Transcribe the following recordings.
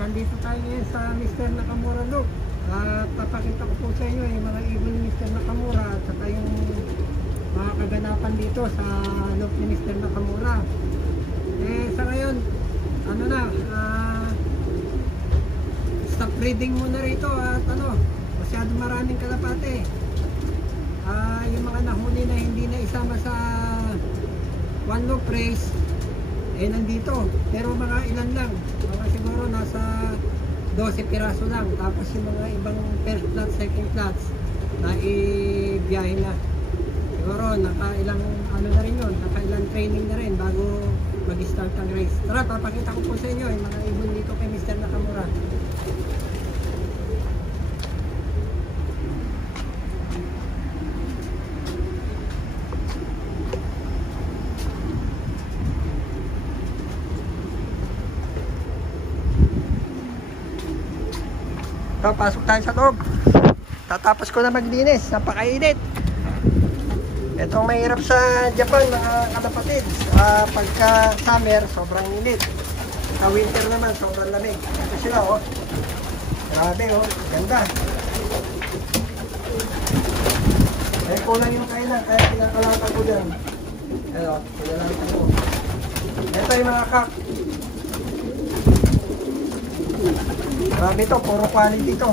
nandito tayo ngayon sa Mr. Nakamura Loop. At papakita ko po sa inyo yung mga ibon ni Mr. Nakamura at saka yung mga kaganapan dito sa loop ni Mr. Nakamura. Sa ngayon, ano na, stop breeding muna rito at masyadong maraming kalapate. Yung mga nahuli na hindi na isama sa one loop race, nandito. Pero mga ilan lang, mga siguro nasa 12 piraso lang. Tapos yung mga ibang first plots, second plots na ibiyahe na. Siguro nakailang na rin yun, nakailang training na rin bago mag-start ang race. Tara, papakita ko po sa inyo yung mga ibon dito kay Mr. Nakamura. So, pasok tayo sa loob. Tatapos ko na maglinis. Napakainit. Itong mahirap sa Japan, mga kalapatid. Pagka summer, sobrang init. Sa winter naman, sobrang lamig. Ito sila, oh. Grabe, oh. Ganda. Kulang yung kainan, kaya pinakalatan ko dyan. Ayan, pinalatan ko. Ito yung mga kak. Grabe ito, puro quality ito.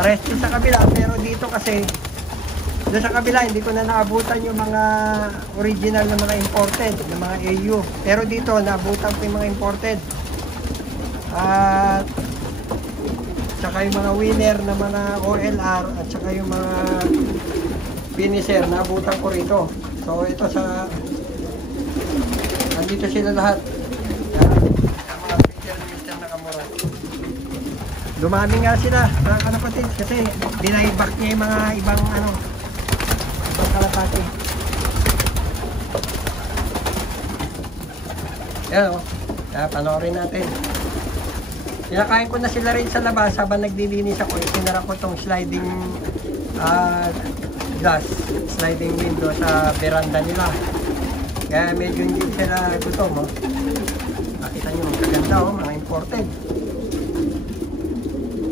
Rest sa kabila, pero dito kasi doon sa kabila hindi ko na naabutan yung mga original na mga imported, na mga AU. Pero dito naabutan ko yung mga imported. At saka yung mga winner na mga OLR at saka yung mga finisher naabutan ko rito. So ito sa nandito sila lahat. Dumami nga sila, mga kalapatid, kasi dinayback niya yung mga ibang ibang kalapati. Yan o, panoorin natin. Sinakain ko na sila rin sa labas habang naglilinis ako. Sinara ko itong sliding glass, sliding window sa veranda nila. Kaya medyo hindi sila gutom. Nakita nyo, magaganda mga imported.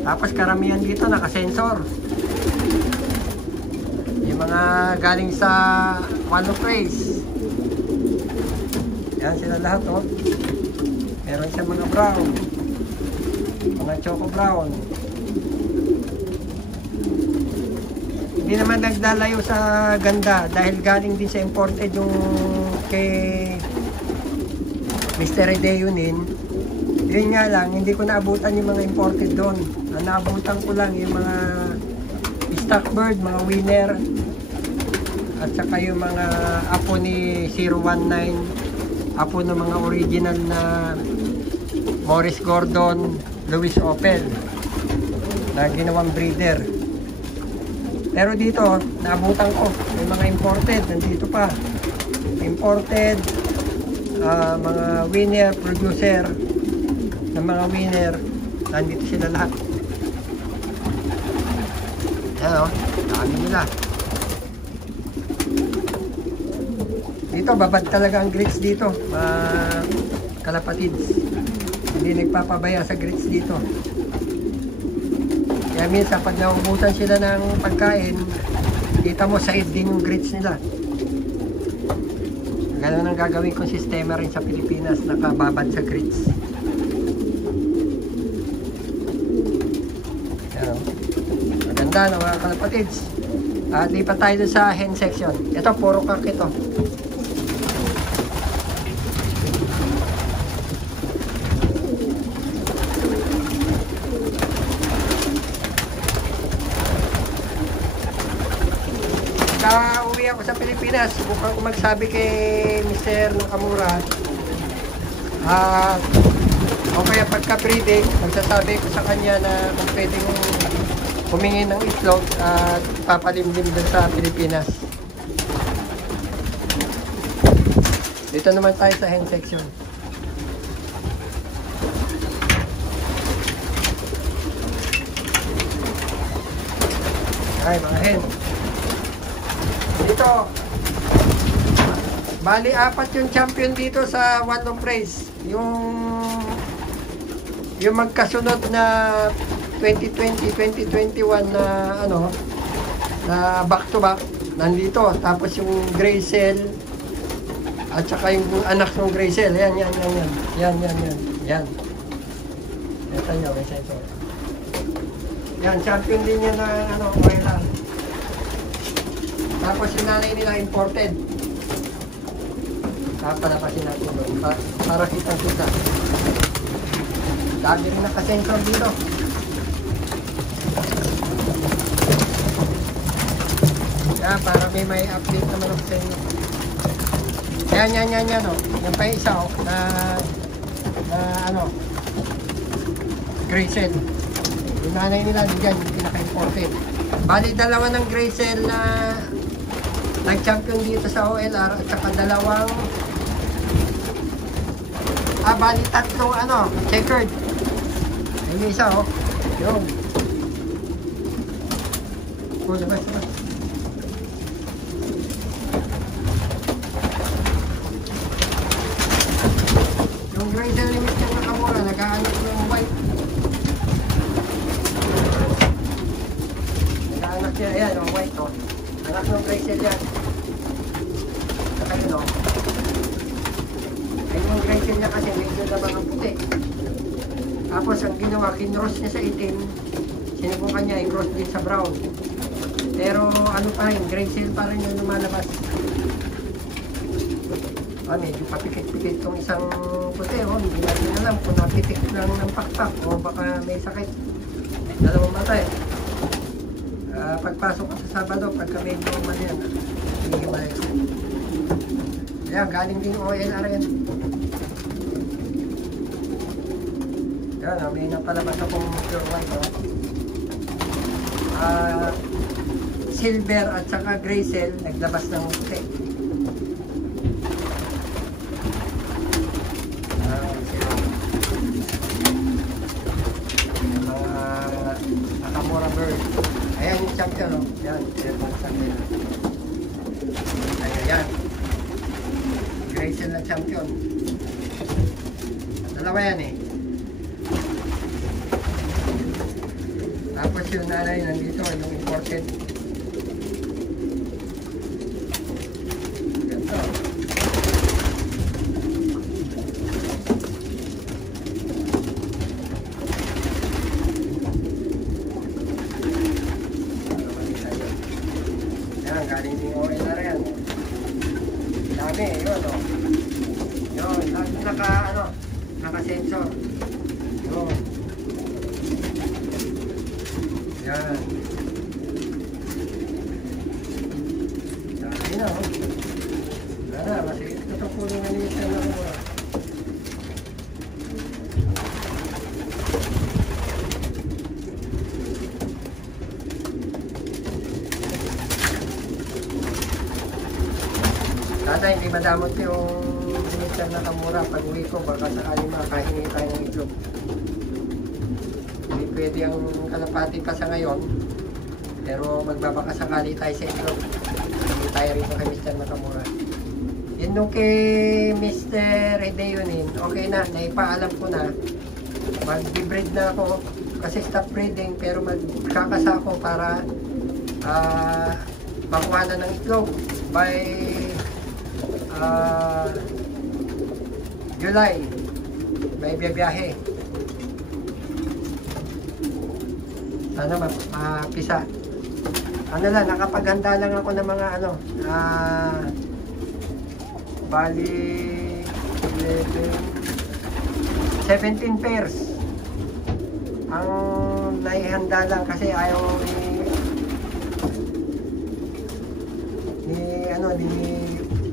Tapos karamihan dito naka-sensor. Yung mga galing sa one loop race. Yan sila lahat, oh. Meron siya mga brown. Mga choco brown. Hindi naman nagdalayo sa ganda dahil galing din sa imported yung kay Mr. Redeunin. Yun nga lang, hindi ko naabutan yung mga imported doon. Ang naabutan ko lang yung mga stock bird, mga winner, at saka yung mga apo ni 019, apo ng mga original na Morris Gordon, Louis Opel, na ginawang breeder. Pero dito, naabutan ko yung mga imported, nandito pa. Imported, mga winner, producer, ng mga winner, nandito sila lahat. Ayan o, dami nila. Dito, babad talaga ang grits dito, kalapatids. Hindi nagpapabaya sa grits dito. Kaya minsan, pag naubusan sila ng pagkain, kita mo side din yung grits nila. Ganun ang gagawin kong sistema rin sa Pilipinas, nakababad sa grits. Maganda no, mga kalapatids. At lipat tayo dun sa hen section. Ito, puro kak ito. Uwi ako sa Pilipinas, subukan ko magsabi kay Mr. Nakamura. O kaya pagka-breeding, magsasabi ko sa kanya na kung pwedeng humingi ng itlog at papalimlim dun sa Pilipinas. Dito naman tayo sa hen section. Ay, mga hen. Dito, bali 4 yung champion dito sa one loop race. yung magkasunod na 2020, 2021 na ano, na back to back, nandito. Tapos yung gray cell, at saka yung anak ng gray cell, yan. Yan. Ito nyo, may sensor. Yan, champion din yan na ano, OLR. Tapos yung nanay nila imported. Palapasin natin doon para kitang-kita. Lagi rin nakasensor dito. Yan, para may update naman ako sa inyo. Yan, oh. Yan pa yung isa, oh, na ano, gray cell. Yung nanay nila, dyan, yung pinaka-imported. Bali, dalawa ng gray cell na nag-champion dito sa OLR at saka dalawang bali tatlong ano, checkered. Yung isa, oh. Yun. Labas. Yung gray cell limit yung nakamura, nag-aanap yung white. Nag-aanap siya, ayan, yung white, oh. Anak ng gray cell yan. Saka yun, oh. Ay, yung gray cell niya kasi medyo labang ang puti. Tapos ang ginawa, kinross niya sa itim, sinubukan niya i-cross din sa brown. Pero ano pa rin, gray cell pa rin yung lumalabas. Medyo papikit-pikit itong isang puti. Hindi natin alam kung napitik lang ng pakpak o baka may sakit. Dalawang mata eh. Pagpasok ko sa Sabado, pagka medyo mali yan, hihimay ko. Yan, galing din OLR yan. Yan, may napalabas akong pure white. Silver at saka gray cell, naglabas ng puti. Nakamura bird. Ayan yung champion, no? Yan, champion. Ayan. Gray cell na champion. Dalawa yan eh. Tapos yung nanay nandito, yung imported. Ganito. Yan, galing din OLR yan. Dami, yun, o. Yun, naka-sensor. Yun. Yan. Dami na, oh. Wala, masigit ko itong puno na niya na ako. Tata, hindi madamot yung Mr. Nakamura. Pag uwi ko, baka sakali makahingi tayo ng itlog. Hindi pwede ang kalapati pa sa ngayon. Pero magbabakasakali tayo sa itlog. Hindi tayo rito kay Mr. Nakamura. Yun nung kay Mr. Edeunin, okay na, naipaalam ko na. Mag-breed na ako. Kasi stop breeding, pero magkakasa ako para makuha na ng itlog by July. May biyahe. Sana mapisa. Ano lang, nakapaghanda lang ako ng mga ano, bali 17 pairs. Ang naihanda lang kasi ayaw ni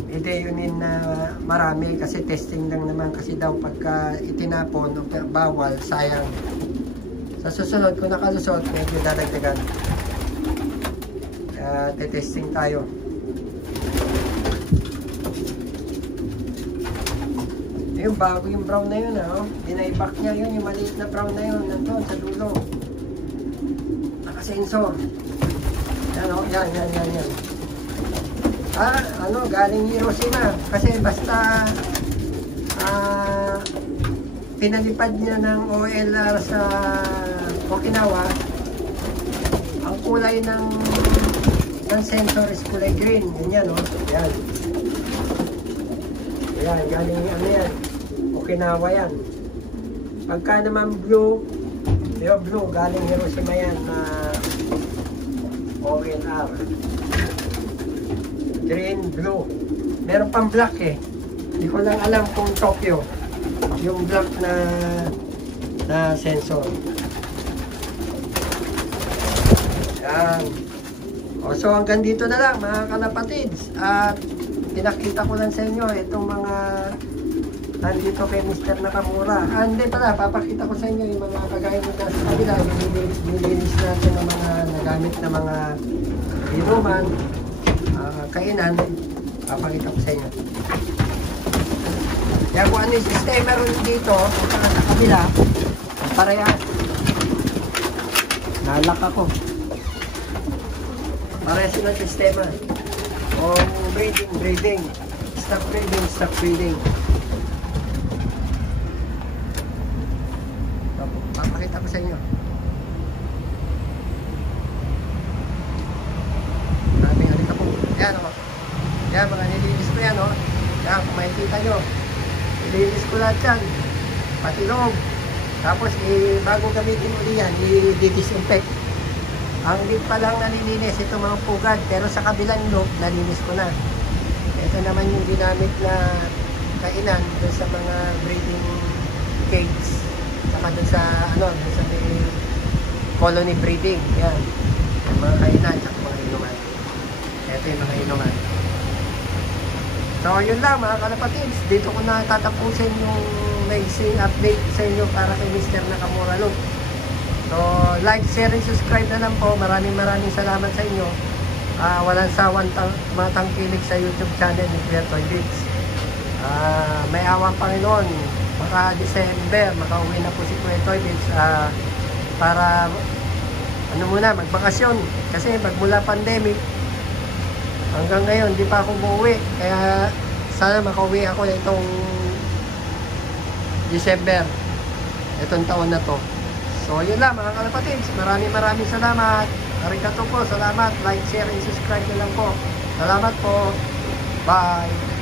Edeunin na marami kasi testing lang naman kasi daw pagka itinapon o bawal, sayang. Sa susunod kung nakalusot, medyo dadagdagan. Testing tayo. Yung bago yung brown na yun, dinayback niya yun, yung maliit na brown na yun, nandun sa dulo. Nakasensor. Yan. Galing Hiroshima. Kasi basta pinalipad niya ng OLR sa Okinawa, ang kulay ng sensor is kulay green. Yan, oh. Yan. Yan, galing ano yan. Okinawa yan. Pagka naman blue, yung blue, galing Hiroshima yan na OLR. Green, blue. Meron pang black eh. Hindi ko lang alam kung Tokyo. Yung black na sensor. Yan. O, so hanggang dito na lang mga kalapatids. At pinakita ko lang sa inyo itong mga nandito kay Mr. Nakamura. Hindi pala, papakita ko sa inyo yung mga kagaya nito sa kabila. Nilinis natin ng mga nagamit na mga inuman, kainan. Papakita ko sa inyo. Kaya kung ano yung sistema rin dito, sa kabila, parehas. Nalak ako. Parehas silang sistema. O breathing. Stop breathing. Papakita ko sa inyo. Maraming halika po. Yan ako. Yan, mga nililis ko yan, o. Yan, kung makikita nyo. Nililis ko lahat yan. Pati loob. Tapos, bago gamitin uli yan, i-disinfect. Ang lip pa lang nalilinis, ito mga pugad. Pero sa kabilang loob, nalinis ko na. Ito naman yung ginamit na kainan dun sa mga breeding cage. Saka dun sa, dun sa colony breeding. Yan. Yung mga kainan, saka mga inuman. Ito yung mga inuman. So, yun lang mga kalapatids. Dito ko na tatapusin yung magazine update sa inyo para kay Mr. Nakamura Look. So, like, share, and subscribe na lang po. Maraming salamat sa inyo. Walang sawang matangkilik sa YouTube channel ni Kuya Toy Bits. May awang Panginoon. Maka December, makauwi na po si Kuya Toy Bits para magbakasyon. Kasi magmula pandemic, hanggang ngayon, di pa ako umuwi. Kaya sana makauwi ako itong December. Itong taon na to. So, yun lang mga kalapatids. Maraming salamat. Arigato po. Salamat. Like, share, and subscribe na lang po. Salamat po. Bye.